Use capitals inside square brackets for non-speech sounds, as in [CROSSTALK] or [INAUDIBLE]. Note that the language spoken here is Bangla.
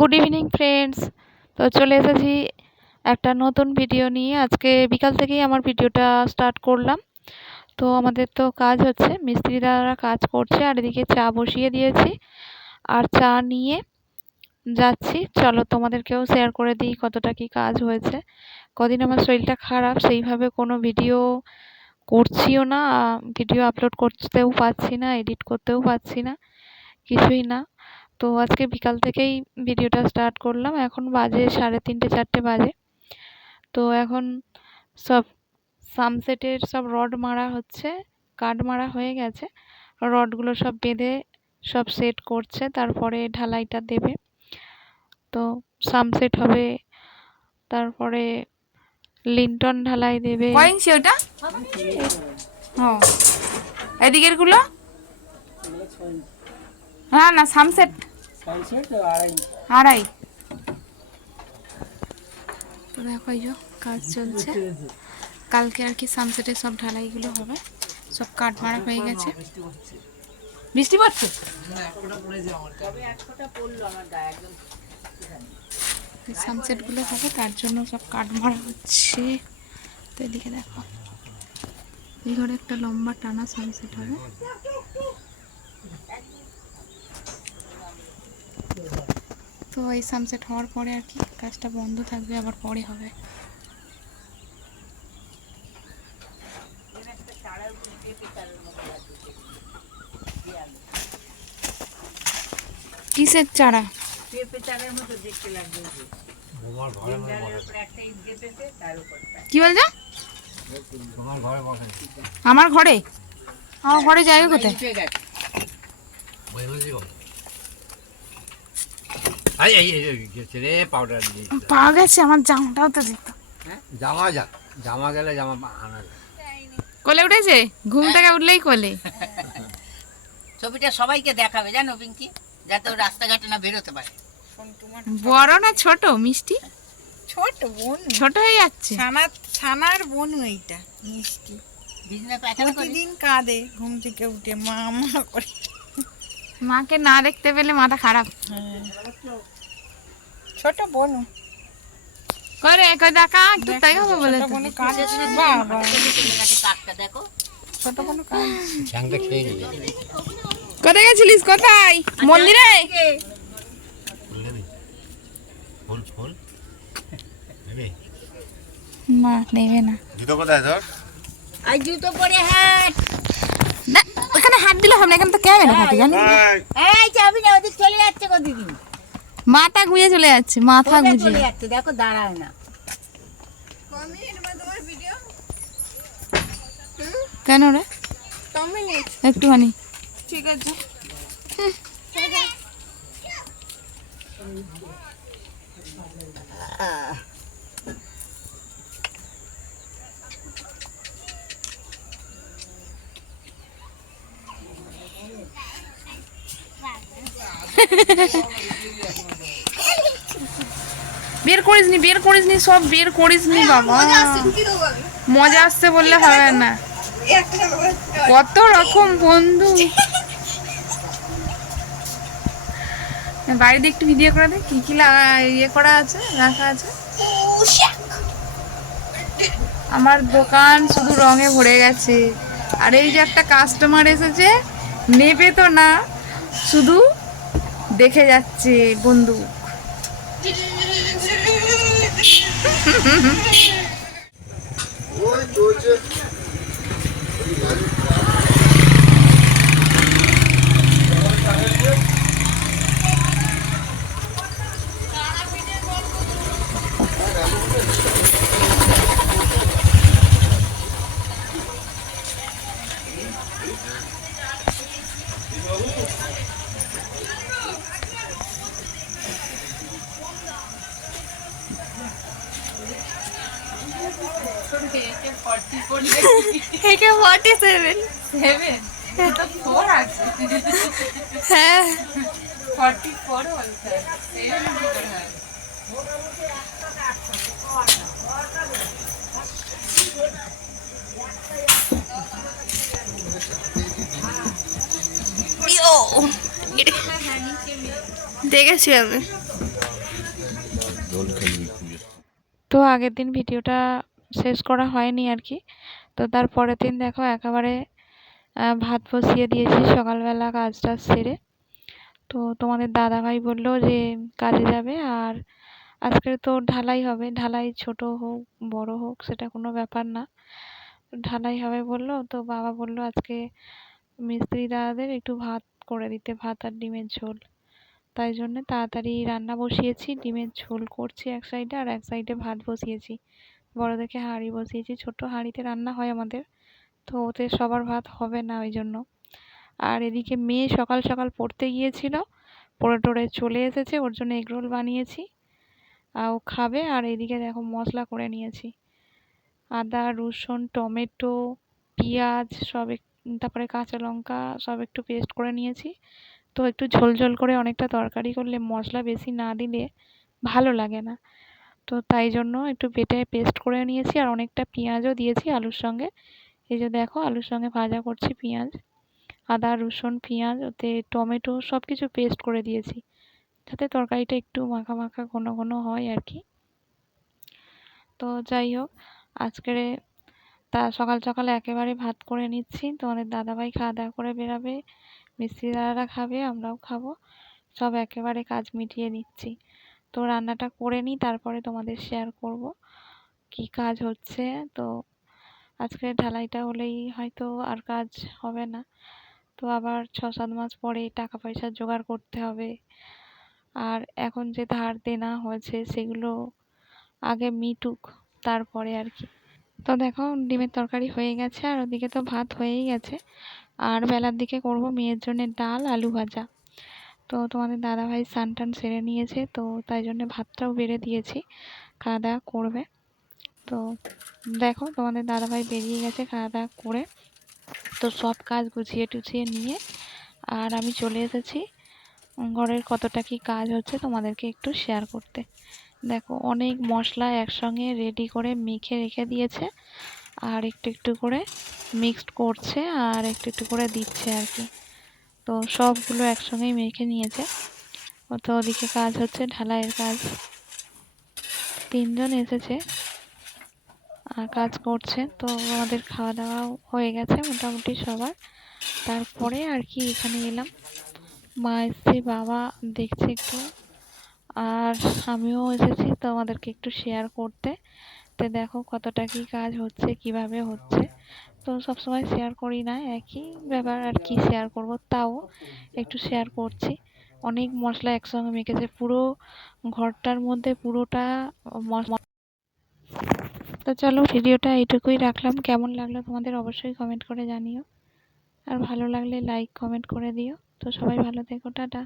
গুড ইভিনিং ফ্রেন্ডস তো চলে এসেছি একটা নতুন ভিডিও নিয়ে। আজকে বিকাল থেকেই আমার ভিডিওটা স্টার্ট করলাম। তো আমাদের তো কাজ হচ্ছে মিস্ত্রি দাদারা কাজ করছে, আর এদিকে চা বসিয়ে দিয়েছি আর চা নিয়ে যাচ্ছি। চলো তোমাদেরকেও শেয়ার করে দিই কতটা কি কাজ হয়েছে। কদিন আমার শরীরটা খারাপ, সেইভাবে কোনো ভিডিও করছিও না ভিডিও আপলোড করতেও পারছি না এডিট করতেও পারছি না, কিছুই না। তো আজকে বিকাল থেকেই ভিডিওটা স্টার্ট করলাম। এখন বাজে সাড়ে তিনটে, চারটে বাজে। তো এখন সব সামসেটের সব রড মারা হচ্ছে, কাঠ মারা হয়ে গেছে। রডগুলো সব বেঁধে সব সেট করছে, তারপরে ঢালাইটা দেবে। তো সামসেট হবে, তারপরে লিন্টন ঢালাই দেবে। ও এদিকেরগুলো না না সামসেট আড়াই। তো দেখো এই যে কাজ চলছে। কালকে আর কি সানসেটের সব ঢালাইগুলো হবে। সব কাঠ মারা হয়ে গেছে। বৃষ্টি পড়ছে। সানসেটগুলো হবে তার জন্য সব কাঠ মারা হচ্ছে। তো এদিকে দেখো। এই ঘরে একটা লম্বা টানা সানসেট হবে। তো এই সানসেট হওয়ার পরে আর কি, কাজটা বন্ধ থাকবে, আবার পরে হবে। কিসের চারা? কি বলছো আমার ঘরে? আমার ঘরে জায়গা কোথায় এই এই এই, এই, গেছে রে পাউডার দিয়ে পাওয়া গেছে আমার জামাটাও তো দিত। জামা যা জামা গেলে জামা আনা যায়। কোলে উঠেছে? ঘুম থেকে উঠলেই কোলে। ছবিটা সবাইকে দেখাবে জানো পিঙ্কি? যাতে ও রাস্তাঘাটে না বেরোতে পারে। বড় না ছোট মিষ্টি? ছোট বোন। ছোট হয়ে যাচ্ছে। ছানা ছানার বোন এইটা মিষ্টি। প্রতিদিন কাঁদে ঘুম থেকে উঠে মা মা করে। মাকে না দেখতে পেলে মাথা খারাপ। ছোট বোন। করে কই দেখা একটু তাই হবে বলে দেখো ছোট বোন কোথায় গেছিলিস? কোথায়? মন্দিরে? ফুল ফুল। নেবে মা নেবে না। জুতো কোথায় ধর আর জুতো পরে হ্যাঁ না, ওখানে হাত দিলে হবে না এখানে তো ক্যামেরা থাকে জানি এই চাবি না ওদিক চলে যাচ্ছে গো দিদি। মাথা গুঁজে চলে যাচ্ছে মাথা গুঁজে। চলে যাচ্ছে? দেখো দাঁড়ায় না। কেন রে? একটুখানি। ঠিক আছে। বের করিস নি বের করিস নি সব বের করিস নি বাবা। মজা আসছে বললে হবে না। কত রকম বন্ধু। বাড়িতে একটু ভিডিও করে দে কি কি লাগা- ইয়ে করা আছে রাখা আছে? আমার দোকান শুধু রঙে ভরে গেছে। আর এই যে একটা কাস্টমার এসেছে নেবে তো না শুধু দেখে যাচ্ছে বন্ধু [LAUGHS] AK forty seven seven four আছে। হ্যাঁ। ফর্টি ফোর বলছে দেখেছি আমি। তো আগের দিন ভিডিওটা শেষ করা হয়নি আর কি তো তার পরের দিন দেখো একেবারে ভাত বসিয়ে দিয়েছি সকালবেলা কাজ টাজ সেরে। তো তোমাদের দাদাভাই বলল যে কাজে যাবে আর আজকে তো ঢালাই হবে। ঢালাই ছোট হোক, বড় হোক, সেটা কোনো ব্যাপার না। ঢালাই হবে বলল, তো বাবা বলল আজকে মিস্ত্রি দাদাদের একটু ভাত করে দিতে, ভাত আর ডিমের ঝোল। তাই জন্য তাড়াতাড়ি রান্না বসিয়েছি, ডিমের ঝোল করছি এক সাইডে আর এক সাইডে ভাত বসিয়েছি। বড় দেখে হাঁড়ি বসিয়েছি ছোট হাঁড়িতে রান্না হয় আমাদের। তো ওতে সবার ভাত হবে না ওই জন্য। আর এদিকে মেয়ে সকাল সকাল পড়তে গিয়েছিল, পড়ে টড়ে চলে এসেছে, ওর জন্য এগরোল বানিয়েছি। আর ও খাবে, আর এদিকে দেখো মশলা করে নিয়েছি। আদা, রসুন, টমেটো, পেঁয়াজ, সব তারপরে কাঁচা লঙ্কা, সব একটু পেস্ট করে নিয়েছি। তো একটু ঝোল ঝোল করে অনেকটা তরকারি করলে মশলা বেশি না দিলে ভালো লাগে না। তো তাই জন্য একটু বেটে পেস্ট করে নিয়েছি আর অনেকটা পেঁয়াজও দিয়েছি আলুর সঙ্গে। এই যে দেখো, আলুর সঙ্গে ভাজা করছি পেঁয়াজ, আদা, রসুন, পেঁয়াজ, ওতে টমেটো সব কিছু পেস্ট করে দিয়েছি। যাতে তরকারিটা একটু মাখা মাখা ঘন ঘন হয় আর কি। তো যাই হোক, আজকের তা সকাল সকাল একেবারে ভাত করে নিচ্ছি। তোমাদের দাদাভাই খাওয়া দাওয়া করে বেরাবে মিস্ত্রি দাদারা খাবে, আমরাও খাব। সব একেবারে কাজ মিটিয়ে নিচ্ছি। তো রান্নাটা করে নিই, তারপরে তোমাদের শেয়ার করব কি কাজ হচ্ছে। তো আজকে ঢালাইটা হলেই হয়তো আর কাজ হবে না। তো আবার ছ সাত মাস পরে টাকা পয়সা জোগাড় করতে হবে। আর এখন যে ধার দেনা হয়েছে সেগুলো আগে মিটুক, তারপরে আর কি। তো দেখো ডিমের তরকারি হয়ে গেছে, আর ওদিকে তো ভাত হয়েই গেছে। আর বেলার দিকে করব মেয়ের জন্য ডাল, আলু ভাজা। তো তোমাদের দাদাভাই স্নান টান সেরে নিয়েছে, তো তাই জন্য ভাতটাও বেড়ে দিয়েছি খাওয়া দাওয়া করবে। তো দেখো তোমাদের দাদাভাই বেরিয়ে গেছে খাওয়া দাওয়া করে, তো সব কাজ গুছিয়ে টুছিয়ে নিয়ে, আর আমি চলে এসেছি, ঘরের কতটা কি কাজ হচ্ছে তোমাদেরকে একটু শেয়ার করতে। দেখো অনেক মশলা একসঙ্গে রেডি করে মেখে রেখে দিয়েছে, আর একটু একটু করে মিক্সড করছে, আর একটু একটু করে দিচ্ছে আর কি। তো সবগুলো একসঙ্গেই মেখে নিয়েছে তো ওদিকে কাজ হচ্ছে, ঢালাইয়ের কাজ। তিনজন এসেছে আর কাজ করছে, তো আমাদের খাওয়া দাওয়া হয়ে গেছে মোটামুটি সবার। তারপরে আর কি এখানে এলাম। মা এসছে, বাবা দেখছে একটু। আর আমিও এসেছি তো আমাদেরকে একটু শেয়ার করতে। তো দেখো কতটা কি কাজ হচ্ছে, কীভাবে হচ্ছে। তো সবসময় শেয়ার করি না, একই ব্যাপার আর কি শেয়ার করব, তাও একটু শেয়ার করছি। অনেক মশলা একসঙ্গে মেখেছে, পুরো ঘরটার মধ্যে পুরোটা তো চলো ভিডিওটা এইটুকুই রাখলাম, কেমন লাগল তোমাদের অবশ্যই কমেন্ট করে জানিও। আর ভালো লাগলে লাইক কমেন্ট করে দিও। তো সবাই ভালো থেকো, টাটা।